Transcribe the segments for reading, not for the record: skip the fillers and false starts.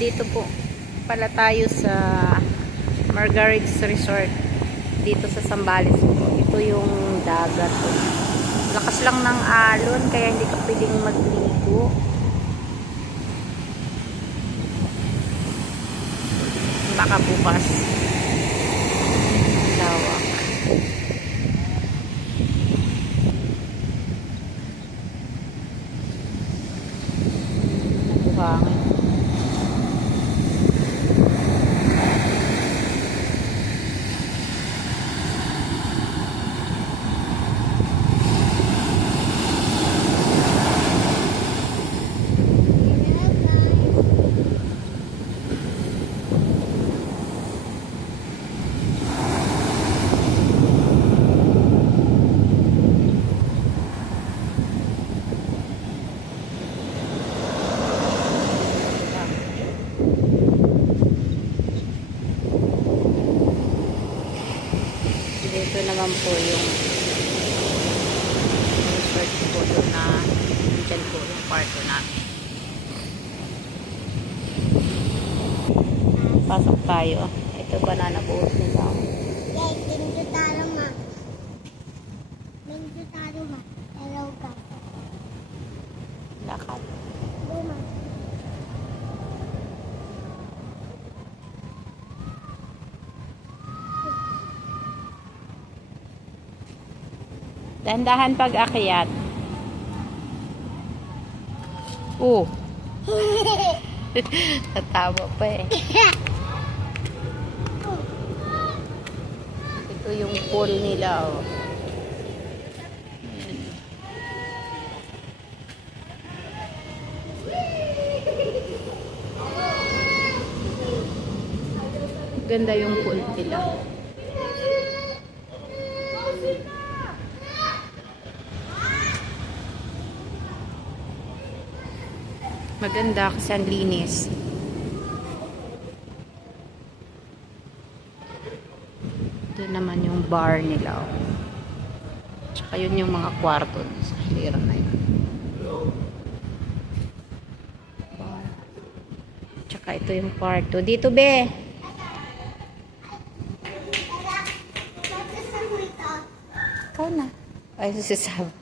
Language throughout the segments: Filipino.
Nandito po pala tayo sa Margaret's Resort dito sa Zambales po. Ito yung dagat po. Lakas lang ng alon kaya hindi ka pwedeng magligo. Baka bukas lawak. Buhangin. Dito naman po yung resort po doon na dyan po yung kwarto namin. Pasok tayo. Ito banana boat nila. Yes, medyo talo ma. Medyo talo ma. Hello ka. Lakad. Buma. Dahan-dahan pag akyat. Tatawa pa eh. Ito yung pool nila oh. Ganda yung pool nila. Maganda kasi ang linis. Ito naman yung bar nila. Tsaka yun yung mga kwarto sa hilera na yun. Bar. Tsaka ito yung kwarto. Dito be! Ikaw na. Ay, susasama.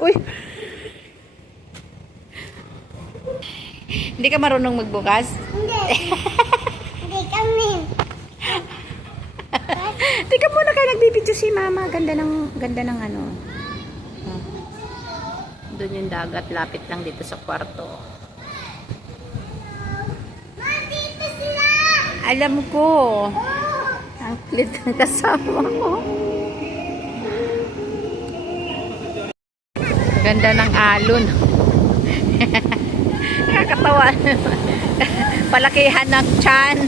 Uy! Hindi ka marunong magbukas? Hindi. Hindi kami. Teka muna kayo nagbibidyo si mama. Ganda ng ano. Oh. Doon yung dagat. Lapit lang dito sa kwarto. Dito sila. Alam ko. Ang kulit ng kasama ko. Ganda ng alon. Nakakatawa. Palakihan ng tiyan.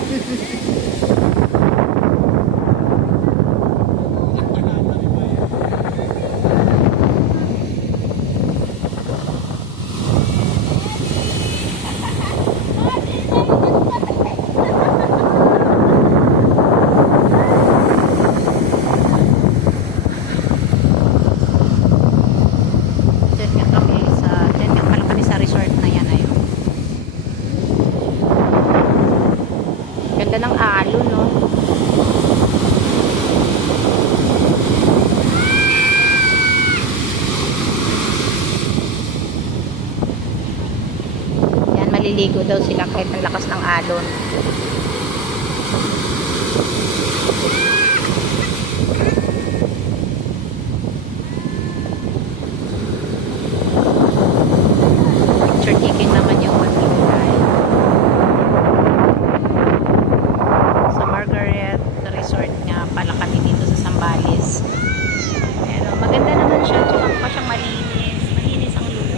Ganda ng alon, no? Yan, maliligo daw sila kahit ang lakas ng alon. Picture taking naman yung maglulay. Resort nga pala kami dito sa Zambales. Pero maganda naman siya. Tsaka pa siyang malinis. Malinis ang loob.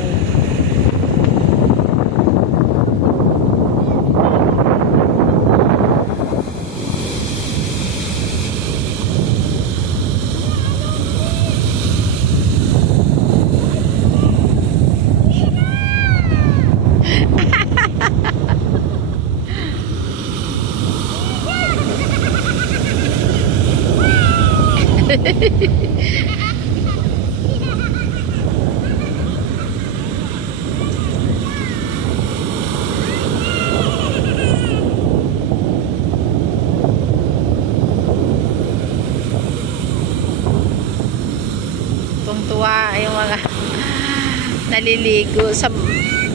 Naliligo sa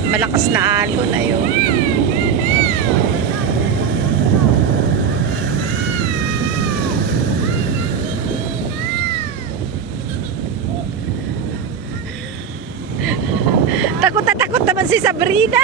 malakas na alon na yun. Takot na takot naman si Sabrina.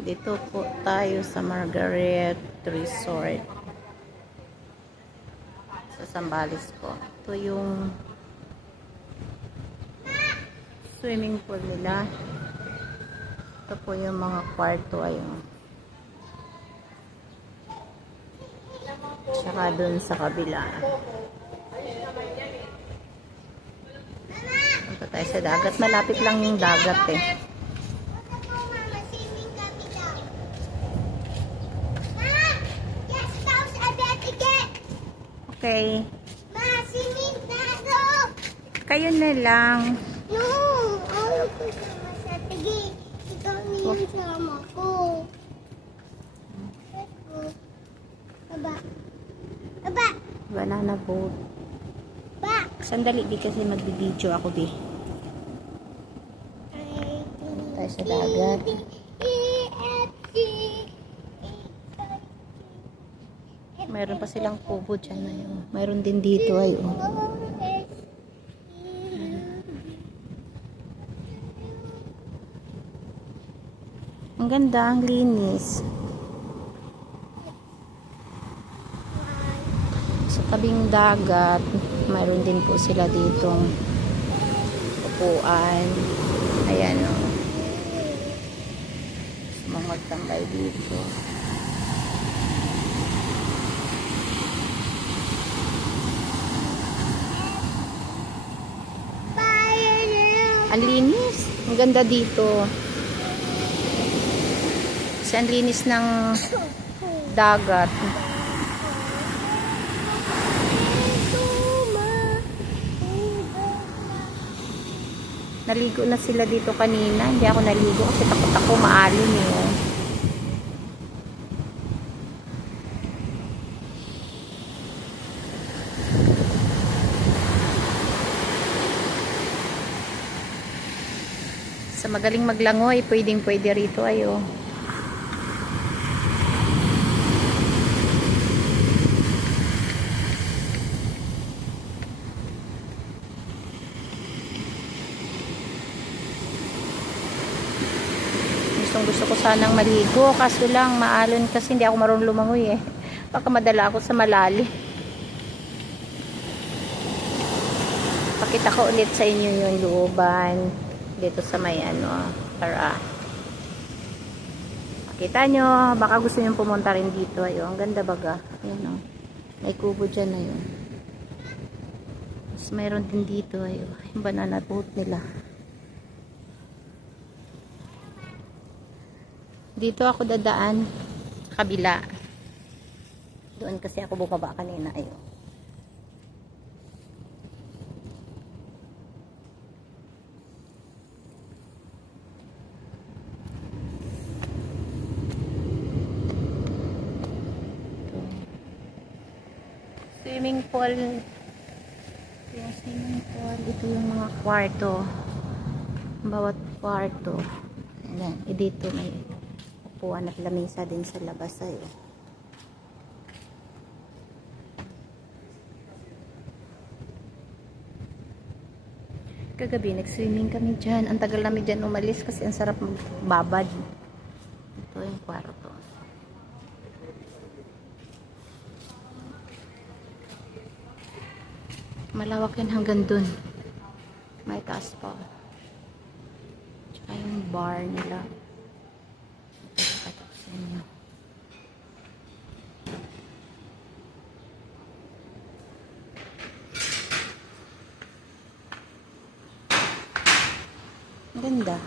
Dito po tayo sa Margaret Resort sa Zambales po. Ito yung swimming pool nila. Ito po yung mga kwarto, ayun. Tsaka dun sa kabila. Punta tayo sa dagat. Malapit lang yung dagat eh. Okay. Ma, swimming na ako. Kayo na lang. No, ayaw ko sama sa tigi. Ikaw na yung sama ko. Let's go. Baba. Baba. Banana boat. Ba. Sandali, di kasi magbibideo ako, di. Tayo sa dagat. Mayroon pa silang kubo dyan na yun. Mayroon din dito ay Ang ganda, ang linis. Sa tabing dagat, mayroon din po sila ditong upuan. Ayan o. Mga magtambay dito. Ang linis. Ang ganda dito. Kasi ang linis ng dagat. Naligo na sila dito kanina. Hindi ako naligo kasi takot ako maalon eh. Sa magaling maglangoy, pwedeng-pwede rito ayo. Gusto ko sanang maligo, kaso lang maalon kasi hindi ako marunong lumangoy eh. Baka madala ako sa malalim. Pakita ko ulit sa inyo yung looban dito sa may para makita nyo, baka gusto nyo pumunta rin dito. Ayun, ang ganda baga. Ayun, may kubo dyan na yun. Tapos mayroon din dito ayun, yung banana boat nila. Dito ako dadaan sa kabila. Doon kasi ako bumaba kanina. Ayun. swimming pool. Yung swimming pool. Ito yung mga kwarto. Bawat kwarto. Ayan. Dito may upuan at lamesa din sa labas ay. Kagabi nag-swimming kami dyan. Ang tagal namin dyan umalis kasi ang sarap magbabad. Ito yung kwarto. Malawak yan hanggang dun. May taas pa. Tsaka yung bar nila. Ito sa inyo. Ang ganda.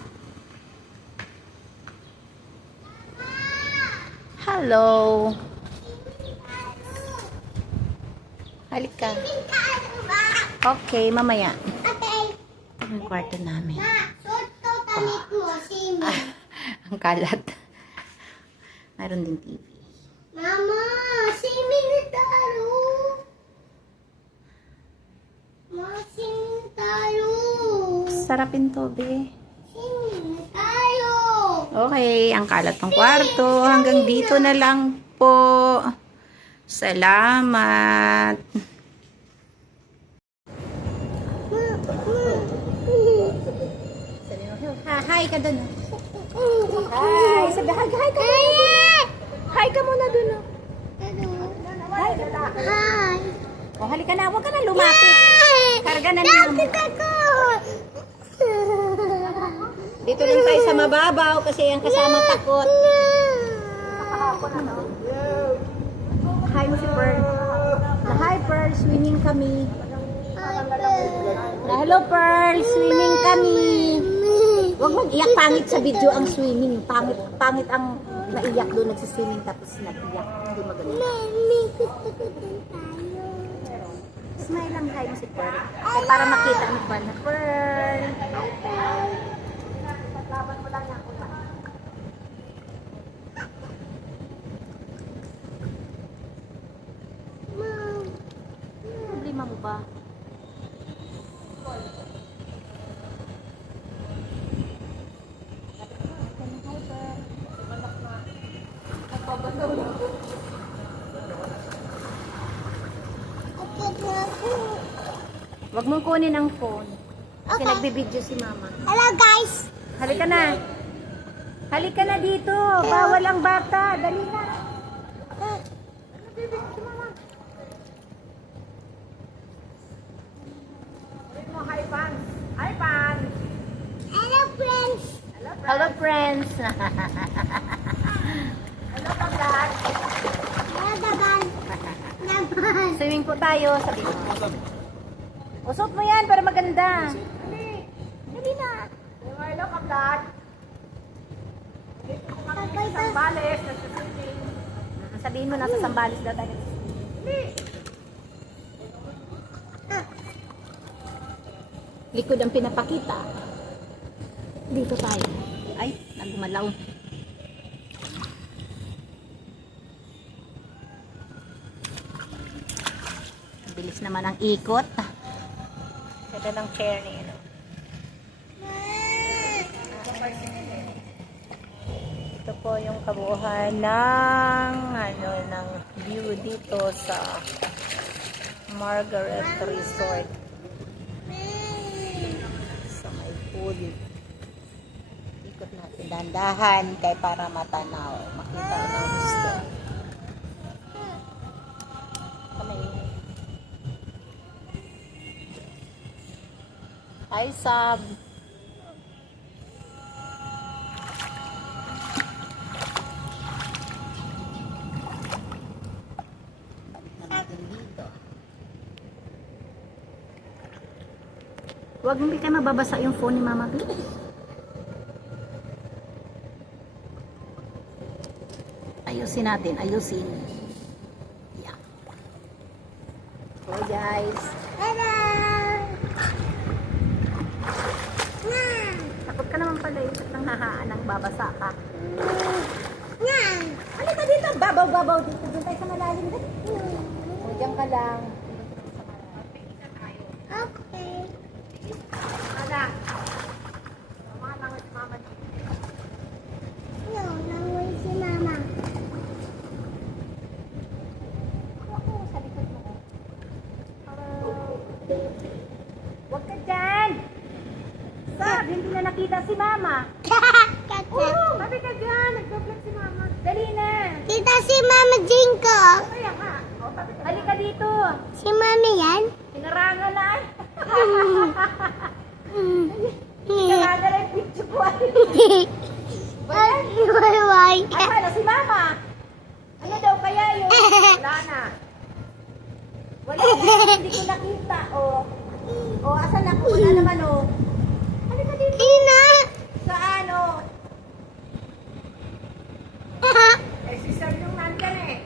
Hello. Halika. Okay, mamaya. Okay. Ito yung kwarto namin. Suot ko damit mo, Simi. Ang kalat. Mayroon din TV. Mama, Simi na tayo. Mama, Simi na tayo. Sarapin to, be. Simi na tayo. Okay, ang kalat ng kwarto. Hanggang dito na lang po. Salamat. Hi ka dun. Hi. Sabi, hi ka muna. Hi ka muna dun. Hi ka na. Hi. O, halika na. Huwag ka na lumapit. Karga na niyo. Dito lang tayo sa mababaw kasi ang kasama takot. Hi mo si Pearl. Hi Pearl, swimming kami. Hello Pearl, swimming kami. Huwag mag-iyak, pangit sa video ang swimming. Pangit ang naiyak doon, nagsiswimming tapos nag-iyak. Hindi maganda. Smile lang, hi mo si Pearl. Ay, para makita mo pa na Pearl. Laban mo lang ako. Problema mo ba? Huwag mong kunin ang phone. Kasi Okay. nagbibideo si mama. Hello guys. Halika na. Halika na dito. Bawal ang bata. Dali na. Nagbibideo si mama. Hi, fans. Hi, fans. Hello friends. Hello, friends. Hello, pagkat. Hello daban. Daban. Swimming po tayo. Sabi mo. Usot mo yan para maganda. Dali. Dali na. Hello, pagkat. Sambales. Sabihin mo nasa Sambales daw tayo. Likod ang pinapakita. Dito tayo. Ay, nagumalaw. Bilis naman ang ikot. Ganda ng chair niya. Ito po yung kabuuan ng ng view dito sa Margaret Resort sa may pool. Ikot natin dandahan kay para matanaw, makita ng gusto. Kamay. Hi Sab. Huwag hindi kayo mababasa yung phone ni Mama B. Ayusin natin, ayusin. Yeah. Okay guys. Hello. Takot ka naman pala yung nang hahaan ng babasa ka. Nyan. Halika dito, babaw-babaw dito. Doon tayo sa malalim. O, diyan ka lang. Bab, hindi na nakita si Mama. Kaka. Sabi ka dyan, nag-vlog si Mama. Dali na. Kita si Mama Jinko. Kaya ka. Halika dito. Si Mami yan? Pinarangan na. Pinarangan na yung picture ko. Ay, why? Asa na si Mama? Ano daw kaya yun? Wala na. Wala na. Hindi ko nakita. O, asan ako? Wala naman o. Halika dito. Ina! Sa ano? Eh, si Sir yung nandyan eh.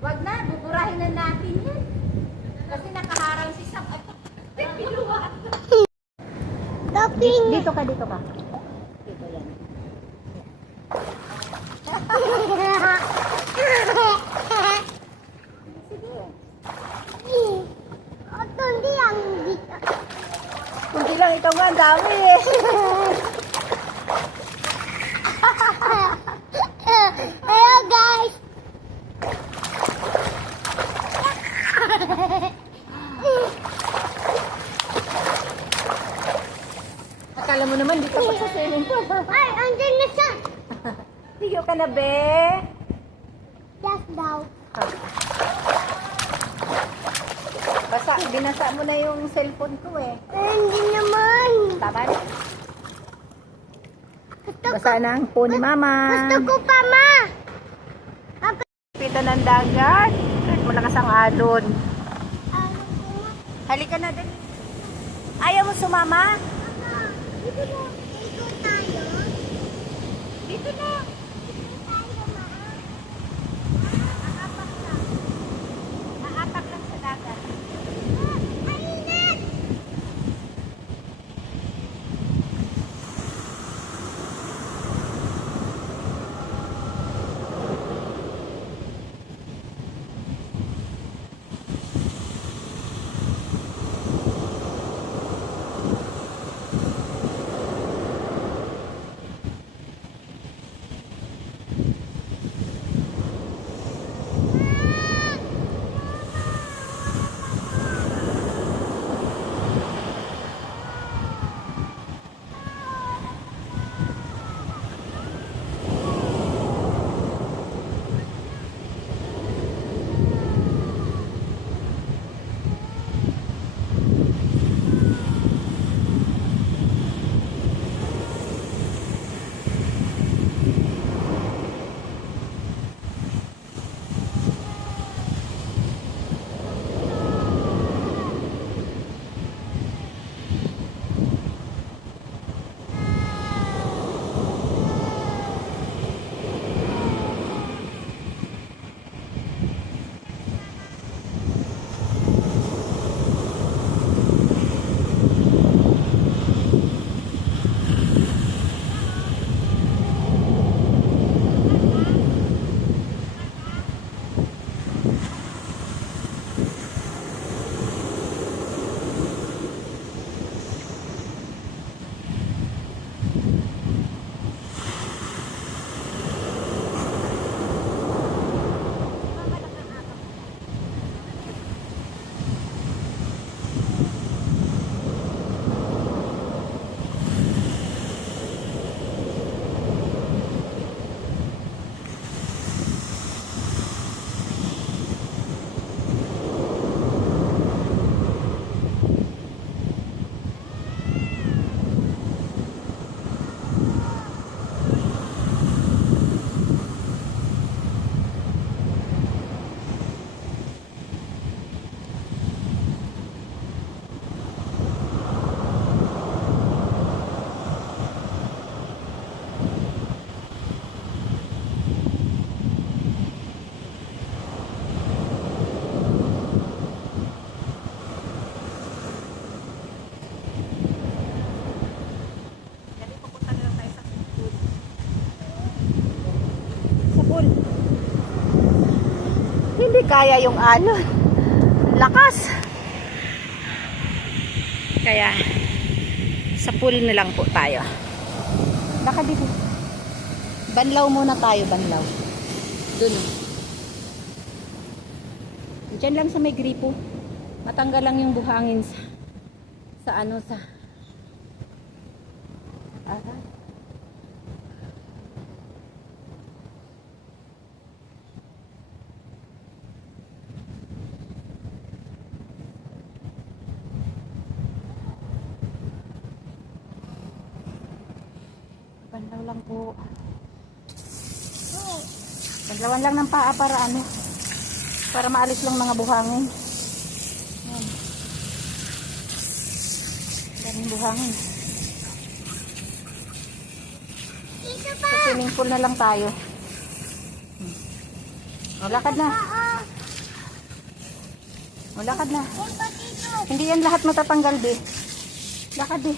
Wag na, buburahin na natin yan. Kasi nakaharang si Sam. Ay, pinuha. Topping! Dito ka. Dito yan. Ito hindi ang dito. Kunti lang ikaw nga, ang dami eh. Hello guys! Akala mo naman, dito pa sa swimming pool. Ay, andyan na siya! Tiyo ka na, be. Just daw. Binasa mo na yung cellphone ko eh. Hindi naman. Tama? Gusto Basa na ang phone ni Mama. ko pa, ma. Pita ng dagat. Kahit malakas ang alon. Ano ko, ma? Halika na din. Ayaw mo sumama? Dito na. Dito tayo. Dito na. Dito tayo, ma. Aapak lang sa dagat. Mainit! Hindi kaya yung alon. Lakas. Kaya, sa pool na lang po tayo. Baka dito. Banlaw muna tayo, banlaw. Dun. Diyan lang sa may gripo. Matanggal lang yung buhangin sa Aha. Banlaw lang po. Banlawan lang ng paa para ano? Para maalis lang mga buhangin. Ayan. Daming buhangin. Dito Sa swimming pool na lang tayo. O, lakad na. O, lakad na. Punta dito. Hindi yan lahat matatanggal, be. Lakad, be.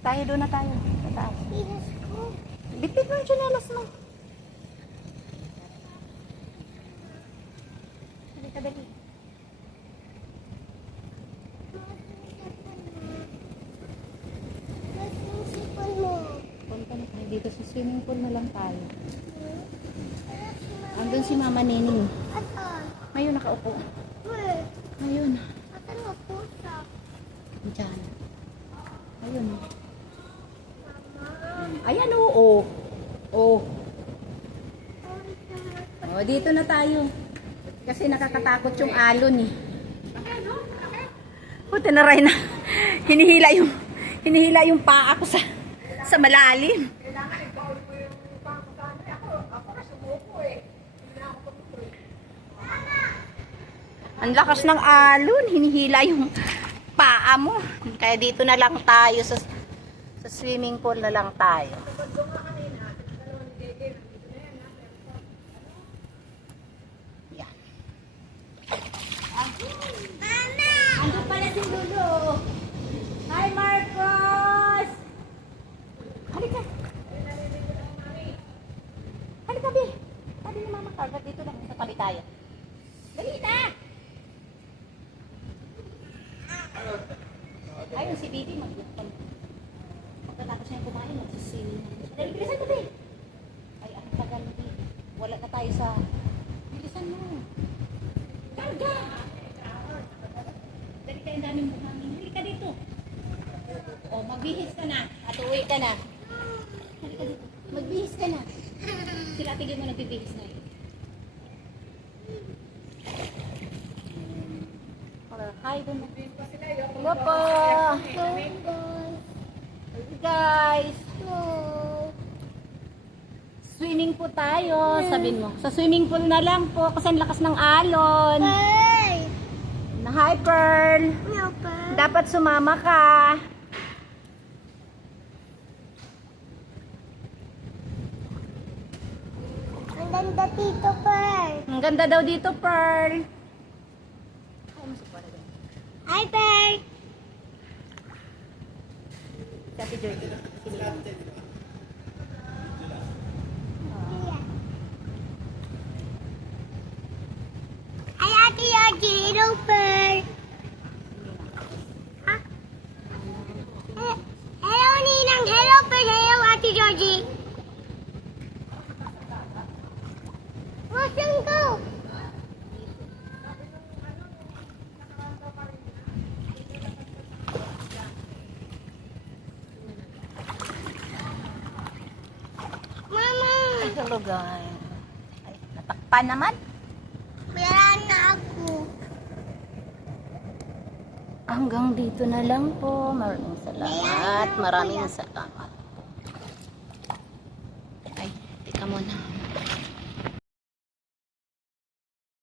Tayo, doon na tayo. Sa taas. Pinas ko. Bitbit mo yung tsinelas mo. Halika, dali. Mas yung sipon mo. Punta na tayo dito sa swimming pool na lang tayo. Andun si Mama Nening. Asan? Ngayon nakaupo. Where? Ngayon. Asan mo pusa? Diyan. Ayun. Mama. Ayan, oo. Oh. Sorry naman. Oh, dito na tayo. Kasi nakakatakot yung alon eh. Oh, tinaray na. Hinihila yung paa ko sa malalim. Ang lakas ng alon, hinihila yung paa mo. Kaya dito na lang tayo sa swimming pool na lang tayo. Yan. Andun pala si Lulu. Hi, Marcos! Halika. Halika, Bi. Sabi ni Mama Carla, dito lang sa tabi tayo. Dali na! Ayun, si Bibi magkatapos niya kumain, magsisiling. Dali, bilisan mo, Bi. Ay, ang tagal, Bi. Wala na tayo sa... Bilisan mo. Karga! Dali tayo, ang daming buhangin. Halika dito. O, magbihis ka na. At uwi ka na. Halika dito. Magbihis ka na. Sila tigil mo nagbibihis na yun. Hi, doon na. Hello po. Guys. Swimming po tayo. Sabihin mo. Sa swimming pool na lang po. Kasi ang lakas ng alon. Hey! Hi, Pearl. No, pa. Dapat sumama ka. Ang ganda dito, Pearl. Ang ganda daw dito, Pearl. Hi, Pearl. Sabi Joy. Hi, Ate Yogi. Hello, Pearl. Ah? Hello, Ninang. Hello, Pearl. Hello, Ate Georgie. Wasan ko? Mama. Ay, hello guys. Ay, natakpan naman. Wala na ako. Hanggang dito na lang po. Maraming salamat. Maraming salamat. Ay, teka muna.